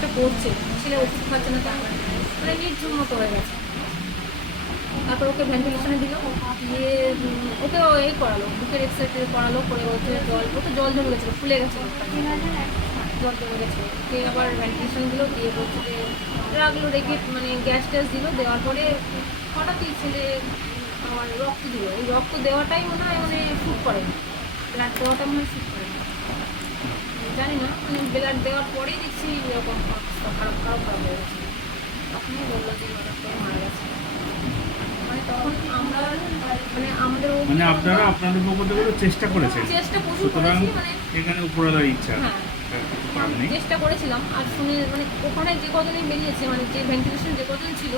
একটা করছে, ছেলে ওষুধ খাচ্ছে না, তেমন মানে নির্ঝুম মতো হয়ে গেছে। তারপর ওকে ভেন্টিলেশনে দিল, দিয়ে ওকে এই করালো, বুকের এক্সরে করালো, করে বলছে জল, ও তো জল জমে গেছিলো, ফুলে গেছিলো, জল জমে গেছে, দিয়ে আবার ভেন্টিলেশন দিল, দিয়ে বলছে যে রাখলো, রেখে মানে গ্যাস ট্যাস দিল, দেওয়ার পরে হঠাৎই ছেলে আমার রক্ত দিল। এই রক্ত দেওয়াটাই মনে হয় মানে শ্যুট করে না, ব্লাড দেওয়াটা মনে হয় শ্যুট করে না, জানি না, মানে ব্লাড দেওয়ার পরেই দেখছি এরকম অবস্থা খারাপ খারাপ খারাপ হয়ে গেছে। তখনই বললো যে হঠাৎ করে মারা গেছে। মানে তখন আমরা মানে আমাদের মানে আপনারা আপনাদের পক্ষ থেকে চেষ্টা করেছেন, চেষ্টা প্রচুর সুতরাং করেছি, মানে এখানে উপরওয়ালার ইচ্ছা, হ্যাঁ কিছু করার নেই। চেষ্টা করেছিলাম। আর শুনে মানে ওখানে যে কজনই বেরিয়েছে, মানে যে ভেন্টিলেশন যে কজন ছিল,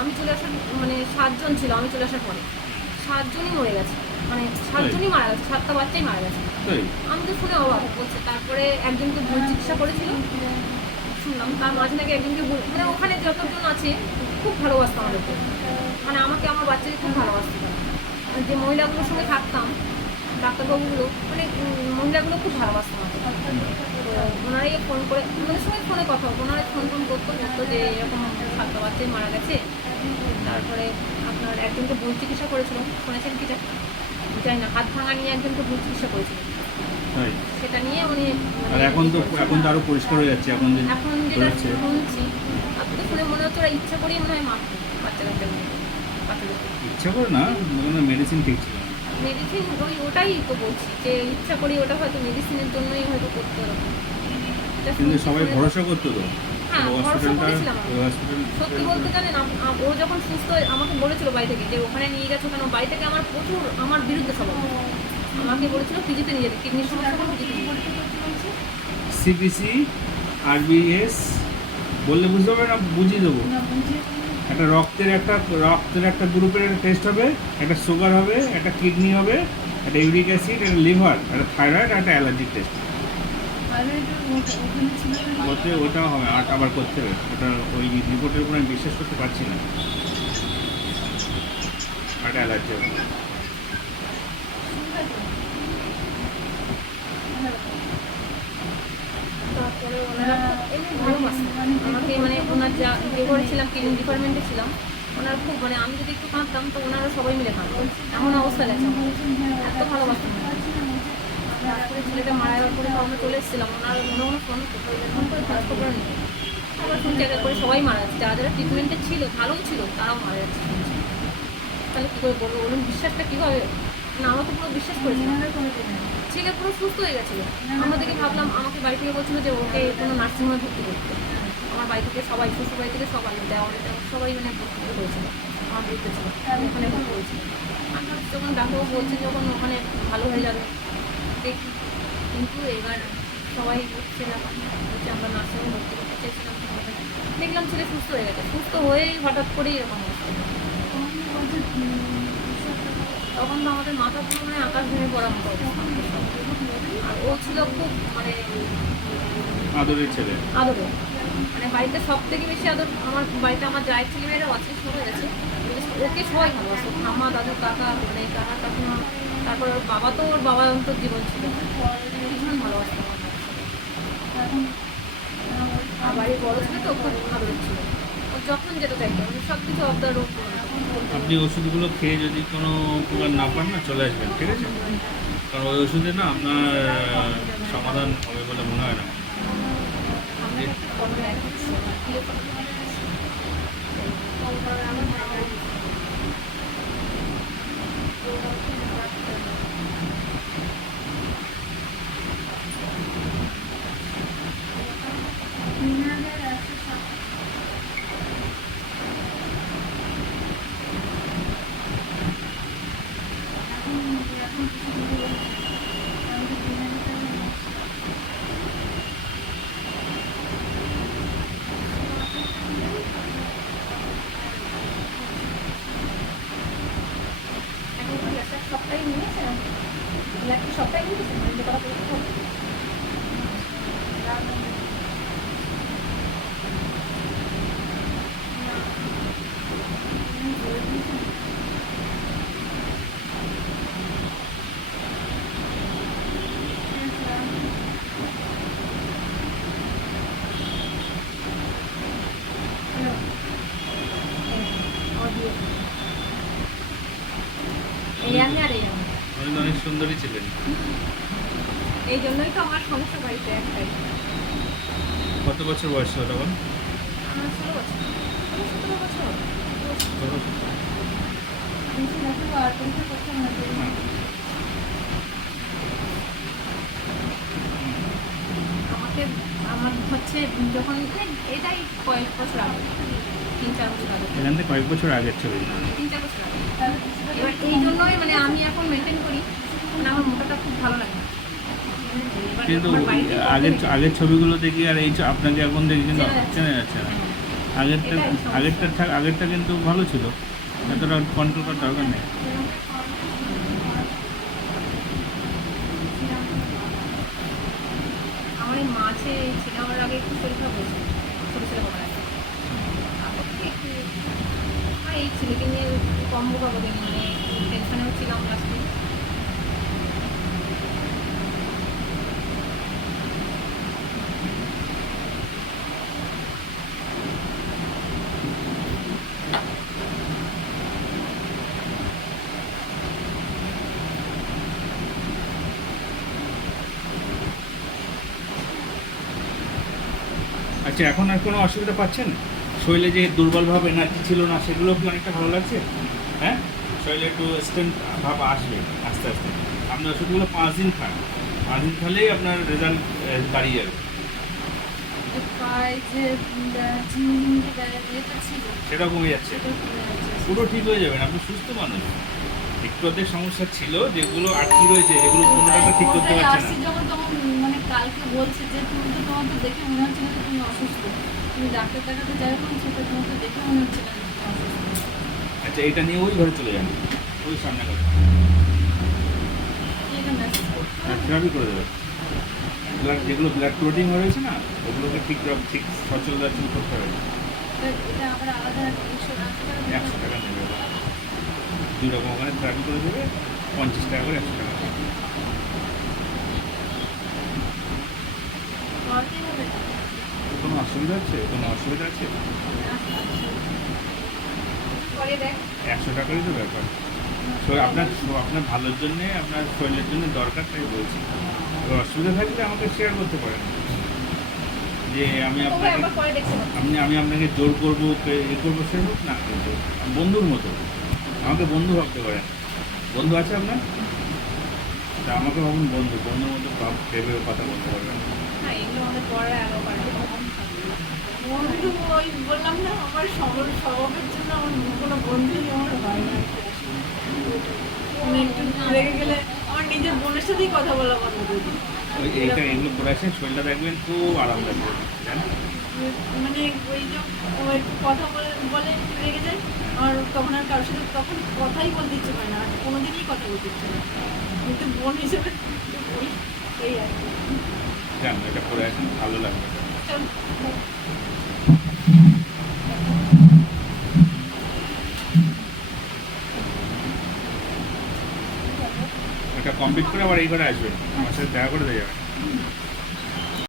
আমি চলে আসার মানে 7 জন ছিল, আমি চলে আসার পরে 7 জনই মরে গেছে, মানে 7 জনই মারা গেছে, 7টা বাচ্চাই মারা গেছে। তাই আমি তো শুনে অবাক বলছে। তারপরে একজনকে ভুল চিকিৎসা করেছিল শুনলাম, তার মাঝে নাকি একজনকে মানে ওখানে যতজন আছে খুব ভালোবাসতো আমাদেরকে, মানে আমাকে আমার বাচ্চাকে খুব ভালোবাসতো তারা। আর যে মহিলাগুলোর সঙ্গে থাকতাম, ডাক্তারবাবুগুলো মানে মহিলাগুলো খুব ভালোবাসতো আমাকে। তো ওনারাই ফোন করে, ওনাদের সঙ্গে ফোনে কথা হতো, ওনারাই ফোন করতো যে এরকম 7টা বাচ্চাই মারা গেছে। তারপরে আপনার একজনকে ভুল চিকিৎসা করেছিল, শুনেছেন কি জানি না, হাত ভাঙা নিয়ে একজনকে ভুল চিকিৎসা করেছিল, তাই। সেটা নিয়ে উনি আর এখন তো আরো পরিষ্কার হয়ে যাচ্ছে, এখন যেটা শুনছি, আপনি তো শুনে মনে হচ্ছে ওরা ইচ্ছা করেই মনে হয় মারতো বাচ্চাদেরকে। ইচ্ছা করে না, মানে মেডিসিন ঠিক ছিল না। মেডিসিন ওটাই তো বলছি যে ইচ্ছা করি, ওটা হয়তো মেডিসিনের জন্যই হয়তো করতে হবে। কিন্তু সবাই ভরসা করতো তো, হ্যাঁ ভরসা করেছিলাম। হসপিটাল। সত্যি বলতে জানেন, ও যখন সুস্থ আমাকে বলেছিল বাড়ি থেকে যে ওখানে নিয়ে গেছো কেন, বাড়ি থেকে আমার প্রচুর আমার বিরুদ্ধে সবাই আমাকে বলেছিল পিজিতে নিয়ে যেতে, কিডনির সমস্যা করে পিজিতে নিয়ে যেতে। সিপিসি আরবিএস বললে বুঝতে পারবে না, বুঝিয়ে দেবো। একটা রক্তের একটা গ্রুপের একটা টেস্ট হবে, একটা সুগার হবে, একটা কিডনি হবে, একটা ইউরিক অ্যাসিড, একটা লিভার, একটা থাইরয়েড, একটা অ্যালার্জিক টেস্ট। ওটাও হবে, আবার করতে হবে। ওটা ওই রিপোর্টের উপর আমি বিশ্বাস করতে পারছি না। একটা অ্যালার্জি হবে। তারপরে ওনারা এমনি ভালোবাসতেন আমাকে, মানে ওনার যা যে করেছিলাম ক্লিনিং ডিপার্টমেন্টে ছিলাম, ওনারা খুব মানে আমি যদি একটু কাঁদতাম তো ওনারা সবাই মিলে কাঁদতো, এমন অবস্থা গেছে আমার, এত ভালোবাসতাম। তারপরে ছেলেটা মারা যাওয়ার পরে তো আমরা চলে এসেছিলাম, ওনার মনে ফোন করে খোঁজ খবর নেই। আবার শুনছি এক করে সবাই মারা যাচ্ছে, যারা যারা ট্রিটমেন্টে ছিল ভালোও ছিল তারাও মারা যাচ্ছে। তাহলে কী করে বলবো বলুন, বিশ্বাসটা কীভাবে, না আমরা তো পুরো বিশ্বাস করেছি, ছেলে পুরো সুস্থ হয়ে গেছিলো। আমরা দেখে ভাবলাম, আমাকে বাড়ি থেকে বলছিল যে ওকে কোনো নার্সিংহোমে ভর্তি করতে, আমার বাড়ি থেকে সবাই, শ্বশুর বাড়ি থেকে সবাই, দেওয়ালে সবাই মানে ভর্তি করে করেছিল, আমার বিরুদ্ধে ছিল, ওখানে ভর্তি করেছিল। আমরা যখন ডাক্তারবাবু বলছেন যখন ওখানে ভালো হয়ে যাবে দেখি, কিন্তু এবার সবাই বলছে না, বলছে আমরা নার্সিংহোমে ভর্তি করতে চেয়েছিলাম, দেখলাম ছেলে সুস্থ হয়ে গেছে, সুস্থ হয়েই হঠাৎ করেই এরকম অবস্থা। তখন তো আমাদের মাথা পুরো মানে আকাশ ভেঙে পড়ার মতো অবস্থা। আর ও ছিল খুব মানে আদরের ছেলে, আদরের, মানে বাড়িতে সব থেকে বেশি আদর আমার বাড়িতে আমার জায়ের ছেলেমেয়েরাও আছে, শুরু হয়েছে, ওকে সবাই ভালোবাসতো, ঠাম্মা, দাদু, কাকা, মানে কাকা কাকিমা, তারপর ওর বাবা তো ওর বাবা অন্তর জীবন ছিল, ভীষণ ভালোবাসতো আর বাড়ির বড় ছিল তো খুব আদরের ছিল, ও যখন যেটা চাইতো মানে সব কিছু আবদার ও আপনি ওষুধগুলো খেয়ে যদি কোনো উপকার না পান না, চলে আসবেন, ঠিক আছে? কারণ ওই ওষুধে না আপনার সমাধান হবে বলে মনে হয় না। ছিলেন। এই জন্যই তো আমার সমস্যা বাড়িতে একটাই। কত বছর বয়স ছিল তখন? 16 বছর, 17 বছর। না। আমাকে আমার হচ্ছে যখন এটাই কয়েক বছর আগে, 3-4 বছর আগে, এখান থেকে কয়েক বছর আগের ছবি। 3-4 বছর আগে। এবার এই জন্যই মানে আমি এখন মেনটেন করি, মানে আমার মোটাটা খুব ভালো লাগে। এবার কিন্তু আমার বাড়িতে আগের ছবিগুলো দেখি আর এই আপনাকে এখন দেখি কিন্তু চেনা যাচ্ছে না। আগেরটা কিন্তু ভালো ছিল, এতটা কন্ট্রোল করার দরকার নেই। আমার এই মাঝে ছেলে হওয়ার আগে একটু শরীর খারাপ হয়েছিল, ছোটো ছেলে হওয়ার আগে। তারপর থেকে একটু আর এই ছেলেকে নিয়ে কম বোকাবো দিন, মানে টেনশনেও ছিলাম লাস্টে। আচ্ছা, এখন আর কোনো অসুবিধা পাচ্ছেন? শরীরে যে দুর্বলভাব এনার্জি ছিল না, সেগুলো কি অনেকটা ভালো লাগছে? হ্যাঁ, শরীরে একটু স্ট্রেংথ ভাব আসবে আস্তে আস্তে। আপনার ওষুধগুলো 5 দিন খান, 5 দিন খেলেই আপনার রেজাল্ট দাঁড়িয়ে যাবে। পায়ে যে চিংড়িটা ছিল সেটা কমে যাচ্ছে, সেটা কমে যাচ্ছে। পুরো ঠিক হয়ে যাবেন। আপনি সুস্থ মানুষ। একটু অর্ধেক সমস্যা ছিল যেগুলো আটকে রয়েছে, যেগুলো কোনো টাকা ঠিক করতে কোথায় পারছে আসছি না। যখন তখন মানে কালকে বলছে যে তুমি তো তোমার তো দেখে মনে হচ্ছে না যে তুমি অসুস্থ, তুমি ডাক্তার দেখাতে যাই বলছো তো তোমার তো দেখে মনে হচ্ছে না যে তুমি অসুস্থ। আচ্ছা, এটা নিয়ে ওই ঘরে চলে যান, ওই সামনে ঘরে এটা মেসেজ করতে হবে। থেরাপি করে দেবে। যেগুলো ব্লাড ক্লোটিং হয়েছে না, ওগুলোকে ঠিক সচল করতে হবে। এটা আবার আলাদা 100 টাকা 100 টাকা নেবে, 2 রকম ওখানে থেরাপি করে দেবে, 50 টাকা করে 100 টাকা দেবে। করতেই হবে। কোনো অসুবিধা আছে? পরে দেখ 100 টাকারই তো ব্যাপার। আপনার ভালোর জন্যে, আপনার শরীরের জন্য দরকার, তাই বলছি। এবার অসুবিধা থাকলে আমাকে শেয়ার করতে পারেন, যে আমি তবে আপনাকে আবার পরে দেখতে পাচ্ছি। আমি আপনাকে জোর করবো, করবো সে হোক না, কিন্তু বন্ধুর মতো আমাকে বন্ধু ভাবতে পারেন। বন্ধু আছে আপনার? তা আমাকে ভাবুন বন্ধুর মতো ভেবে কথা বলতে পারবেন। হ্যাঁ, এগুলো আমাদের পরে আরো বাড়বে, তখন থাকবে। বন্ধু ওই বললাম না আমার স্বভাবের জন্য আমার কোনো বন্ধুই আমার হয় না। মানে একটু রেগে গেলে আমার নিজের বোনের সাথেই কথা বলা বন্ধ করে দিই। এগুলো করে আসেন, শরীরটা দেখবেন খুব আরাম লাগবে, জানেন? মানে ওই যে ও একটু কথা বলে একটু রেগে যায়, আর তখন আর কারোর সাথে তখন কথাই বলতে ইচ্ছে হয় না, আর কোনোদিনই কথা বলতে ইচ্ছে হয় না, কিন্তু বোন হিসেবে একটু বলি, এই আর কি। জান, এটা করে আসেন, ভালো লাগবে। চল। এটা কমপ্লিট করে আবার এই ঘরে আসবেন, আমার সাথে দেখা করে দিয়ে যাবেন।